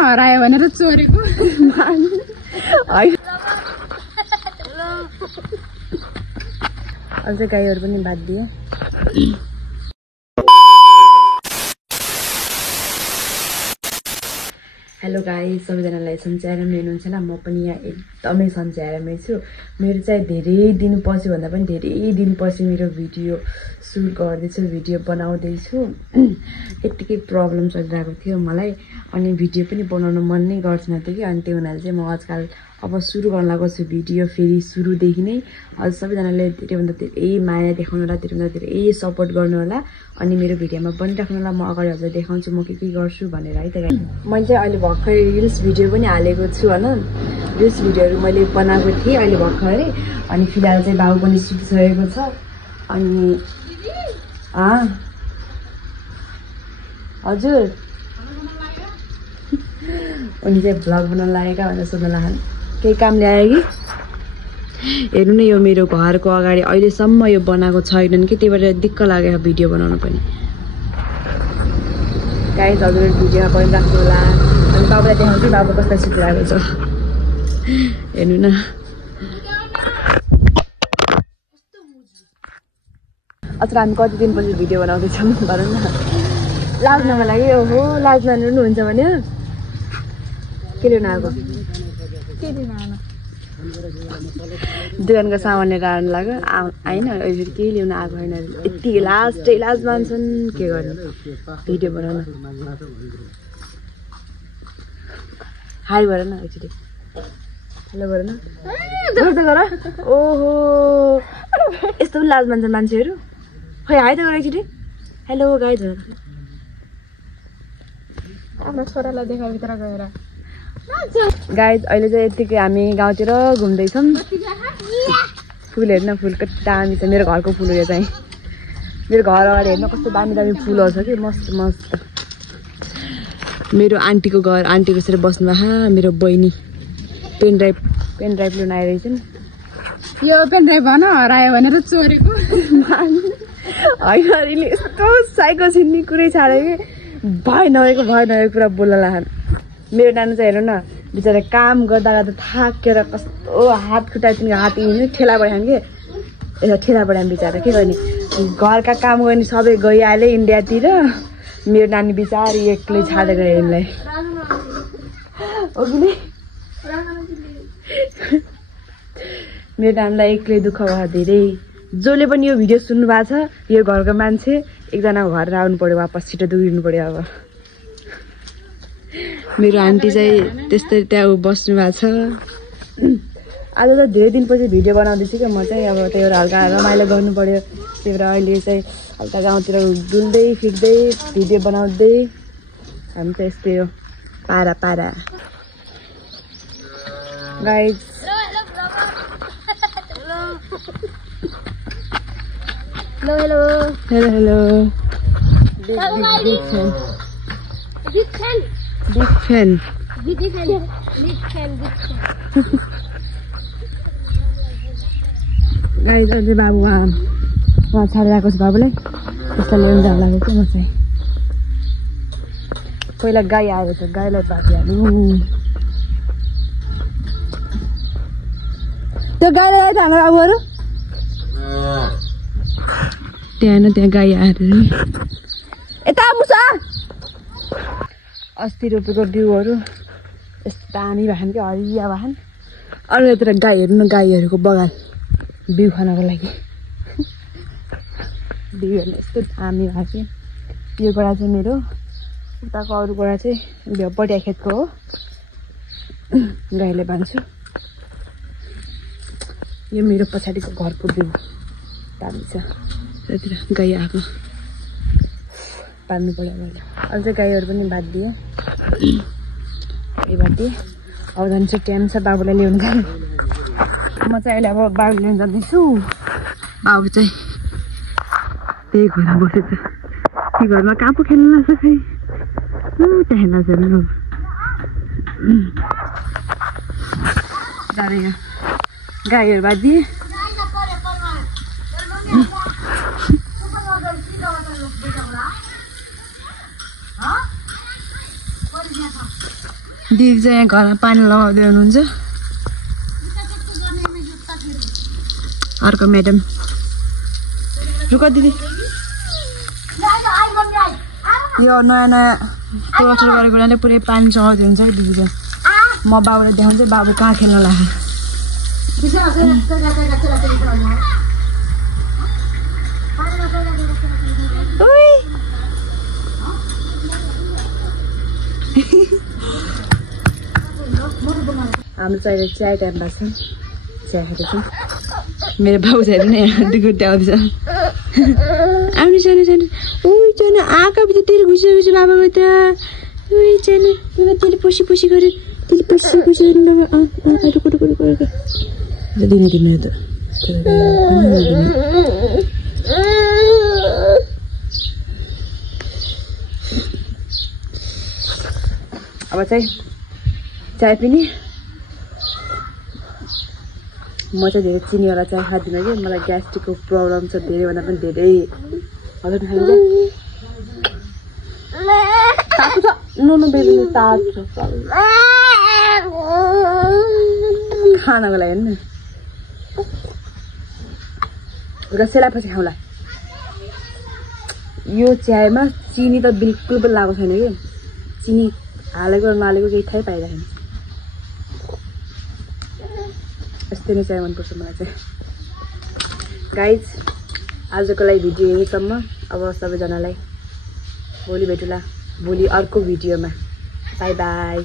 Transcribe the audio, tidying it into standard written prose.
हरायो भनेर चोरेको अझै गाईहरू पनि बाँधिदियो। हेलो गाई, सबैजनालाई सन्चै आराम हेर्नुहुन्छ होला। म पनि यहाँ एकदमै सन्चै आरामै छु। मेरो चाहिँ धेरै दिनपछि भन्दा पनि धेरै दिनपछि मेरो भिडियो सुट गर्दैछु, भिडियो बनाउँदैछु। यत्तिकै प्रब्लम चलिरहेको थियो मलाई, अनि भिडियो पनि बनाउन मन नै गर्दैन थियो कि। अनि त्यो हुनाले चाहिँ म आजकल अब सुरु गर्न लागेको छु भिडियो फेरि सुरुदेखि नै। अझ सबैजनाले धेरैभन्दा धेरै माया देखाउनु होला, धेरैभन्दा धेरै सपोर्ट गर्नु होला, अनि मेरो भिडियोमा बनिराख्नु होला। म अगाडि अझ देखाउँछु म के गर्छु भनेर है। त मैले चाहिँ अहिले भर्खरै रिल्स भिडियो पनि हालेको छु होइन। रिल्स भिडियोहरू मैले बनाएको थिएँ अहिले भर्खरै। अनि फिलहाल चाहिँ बाबु पनि सुतिसकेको छ। अनि हजुर उनी चाहिँ भ्लग बनाउन लागेका भनेर सोध्न लाग्यो। केही कामले आयो कि? हेर्नु न, यो मेरो घरको अगाडि अहिलेसम्म यो बनाएको छैनन् कि, त्यही भएर दिक्क लाग्यो भिडियो बनाउन पनि। गाइस हजुर भिडियोमा बनिराख्नु होला। अनि बाबुलाई देखाउँछु बाबु कसलाई सुतिरहेको छ, हेर्नु न। अथवा हामी कति दिनपछि भिडियो बनाउँदैछौँ भनौँ न। लाज नभए लागि ओहो लाज मान्नु हुन्छ भने के ल्याउनु आएको? के दिन आउनु? दोकानको सामान लिएर आउनु लाग्यो। आएन अहिले केही ल्याउनु आएको होइन। यति लाज मान्छन्, के गर्नु भिडियो बनाउन। हाई गर न एकचोटि, हेलो गर न। गर ओहो यस्तो पनि लाज मान्छन् मान्छेहरू। खै हाई त गर एकचोटि, हेलो गाइज। आफ्नो छोरालाई देखा भित्र गएर गाइज अहिले चाहिँ यतिकै हामी गाउँतिर घुम्दैछौँ। फुल हेर्न, फुल कति दामी छ। मेरो घरको फुल हो यो चाहिँ। मेरो घर अगाडि हेर्न कस्तो दामी दामी फुलहरू छ कि, मस्त मस्त। मेरो आन्टीको घर, आन्टी कसरी बस्नु भएको। मेरो बहिनी पेन ड्राइभ लिन आइरहेछन्। यो पेन ड्राइभ भन हरायो भनेर चोरेको होइन। यस्तो साइको छिन्ने कुरै छाड्यो कि भय नभएको कुरा बोल्न लाग्छन्। मेरो नानी चाहिँ हेर्नु न, बिचरा काम गर्दा गर्दा थाकेर कस्तो हात खुट्टा तिनीको हात हिँड्नु ठेला बढायो कि, यता ठेला बढायो बिचरा। के गर्ने, घरका काम गर्ने सबै गइहाले इन्डियातिर। मेरो नानी बिचारी एक्लै छाडेर हिँड्लाई हो कि नै। मेरो नानीलाई एक्लै दुःख भयो धेरै। जसले पनि यो भिडियो सुन्नु भएको छ, यो घरको मान्छे एकजना घर आउनु पर्यो, वापस छिटो दौडिनु पर्यो। अब मेरो आन्टी चाहिँ त्यस्तै त्यहाँ बस्नु भएको छ। आज त धेरै दिनपछि भिडियो बनाउँदैछु क्या म चाहिँ। अब त्यही भएर हल्का रमाइलो गर्नु पर्यो। त्यही भएर अहिले चाहिँ हल्का गाउँतिर डुल्दै फिर्दै भिडियो बनाउँदै हामी चाहिँ यस्तै हो। पारा guys hello Big fan. Guys अझै बाबु उहाँ छाडिरहेको छ बाबुलाई। त्यसलाई ल्याउनु जानु लाग्यो क्या म चाहिँ। पहिला गाई आएको छ, गाईलाई भागिहाल्नु। त्यो गाईलाई आयो त हाम्रो बाबुहरू त्यहाँ गाई आएर यता मुसा। अस्ति रोपेको बिउहरू यस्तो दामी भएन कि, हरिया भएन। अरू यतातिर गाई हेर्नु न, गाईहरूको बगान बिउ खानको लागि। बिउ हेर्नु यस्तो दामी भएको कि। यो गोडा चाहिँ मेरो, उताको अरू गोडा चाहिँ बटिया खेतको हो। गाईलाई बाँध्छु। यो मेरो पछाडिको घरको बिउ दामी छ। यतातिर गाई आएको बाँध्नु पर्यो मैले। अझै गाईहरू पनि बाँधिदियो। बाँधिदिएँ। अब जान्छु टाइम छ बाबुलाई ल्याउनु जानु। म चाहिँ अहिले अब बाबु ल्याउनु जाँदैछु। बाबु चाहिँ त्यही घरमा बसेको छ। ती घरमा कहाँ पो खेल्नु लाग्छ खै, त्यहाँ लाग्छ जाँदै यहाँ गाईहरू बाँधिदिएँ। दिदी चाहिँ यहाँ घरमा पानी लगाउँदै हुनुहुन्छ अर्को म्याडम रुक दिदी यो नयाँ नयाँ प्लास्टर गरेको हुनाले पुरै पानी चढाउँदै हुन्छ है दिदी चाहिँ म बाबुलाई देखाउँछु बाबु कहाँ खेल्न लाग्यो हाम्रो चाहिँ अहिले चिया टाइम भएको छ चिया खाँदैछौँ मेरो बाबु चाहिँ पनि यहाँ गुड्डे आउँदैछ आउने सानो सानो ओ सानो आँखाभित्र तेल घुसिरहेको बाबाको त ओ सानो त्यसले पसी पसी गरेर त्यसले पसी पसी दिने तिमीले त अब चाहिँ चाय पिने म चाहिँ धेरै चिनीवाला चाय खाँदिनँ कि मलाई ग्यास्ट्रिकको प्रब्लम छ धेरैभन्दा पनि धेरै हजुर खान्छ तातो छ नुनु बेबी तातो छ खानको लागि नि सेलापछि खाउँला यो चियामा चिनी त बिल्कुल पनि लागेको छैन कि चिनी हालेको नहालेको केही थाहै पाइरहेको छैन यस्तै नै चाय मनपर्छ मलाई चाहिँ गाइज आजको लागि भिडियो यहीसम्म अब सबैजनालाई भोलि भेटौँला भोलि अर्को भिडियोमा बाई बाई